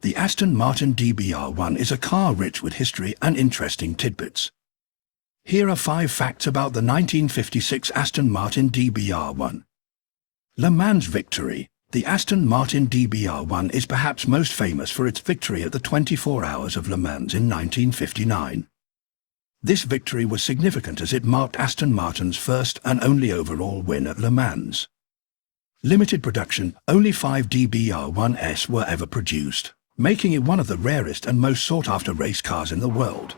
The Aston Martin DBR1 is a car rich with history and interesting tidbits. Here are 5 facts about the 1956 Aston Martin DBR1. Le Mans victory. The Aston Martin DBR1 is perhaps most famous for its victory at the 24 Hours of Le Mans in 1959. This victory was significant as it marked Aston Martin's first and only overall win at Le Mans. Limited production, only 5 DBR1s were ever produced, making it one of the rarest and most sought-after race cars in the world.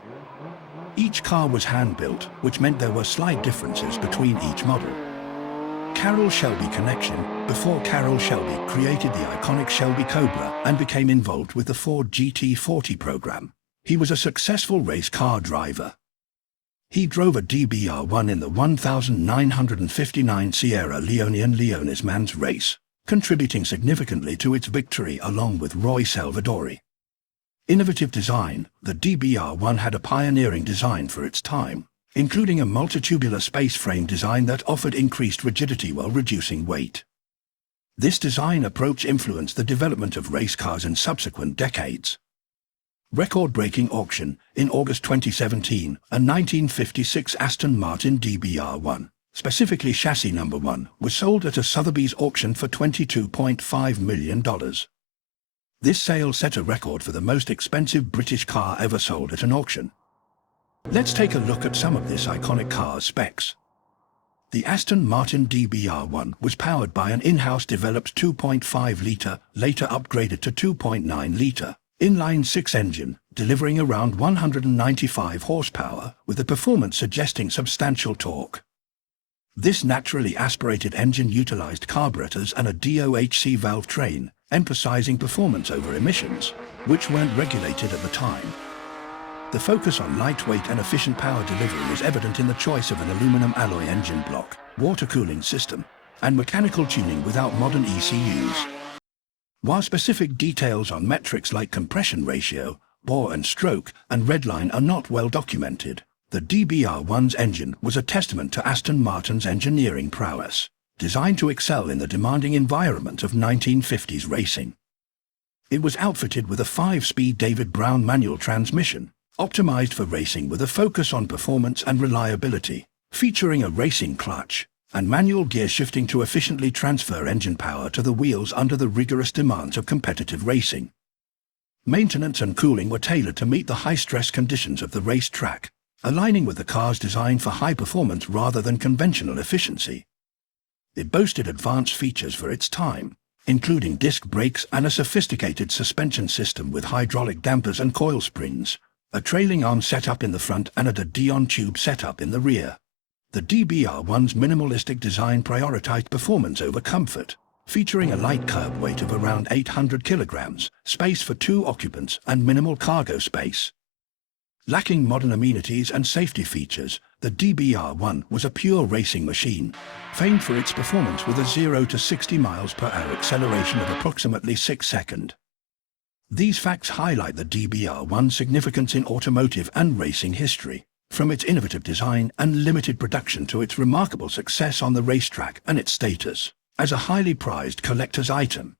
Each car was hand-built, which meant there were slight differences between each model. Carroll Shelby connection. Before Carroll Shelby created the iconic Shelby Cobra and became involved with the Ford GT40 program, he was a successful race car driver. He drove a DBR1 in the 1959 Sierra Leone Mans race, contributing significantly to its victory along with Roy Salvadori. Innovative design. The DBR1 had a pioneering design for its time, including a multitubular space frame design that offered increased rigidity while reducing weight. This design approach influenced the development of race cars in subsequent decades. Record-breaking auction. In August 2017, a 1956 Aston Martin DBR1, specifically chassis number 1, was sold at a Sotheby's auction for $22.5 million. This sale set a record for the most expensive British car ever sold at an auction. Let's take a look at some of this iconic car's specs. The Aston Martin DBR1 was powered by an in-house developed 2.5-litre, later upgraded to 2.9-litre, inline-6 engine, delivering around 195 horsepower, with the performance suggesting substantial torque. This naturally aspirated engine utilized carburetors and a DOHC valve train, emphasizing performance over emissions, which weren't regulated at the time. The focus on lightweight and efficient power delivery was evident in the choice of an aluminum alloy engine block, water cooling system, and mechanical tuning without modern ECUs. While specific details on metrics like compression ratio, bore and stroke, and redline are not well documented, the DBR1's engine was a testament to Aston Martin's engineering prowess, designed to excel in the demanding environment of 1950s racing. It was outfitted with a 5-speed David Brown manual transmission, optimized for racing with a focus on performance and reliability, featuring a racing clutch and manual gear shifting to efficiently transfer engine power to the wheels under the rigorous demands of competitive racing. Maintenance and cooling were tailored to meet the high-stress conditions of the racetrack, aligning with the car's design for high performance rather than conventional efficiency. It boasted advanced features for its time, including disc brakes and a sophisticated suspension system with hydraulic dampers and coil springs, a trailing arm setup in the front and a Dion tube setup in the rear. The DBR1's minimalistic design prioritized performance over comfort, featuring a light curb weight of around 800 kilograms, space for 2 occupants, and minimal cargo space. Lacking modern amenities and safety features, the DBR1 was a pure racing machine, famed for its performance with a 0 to 60 miles per hour acceleration of approximately 6 seconds. These facts highlight the DBR1's significance in automotive and racing history, from its innovative design and limited production to its remarkable success on the racetrack and its status as a highly prized collector's item.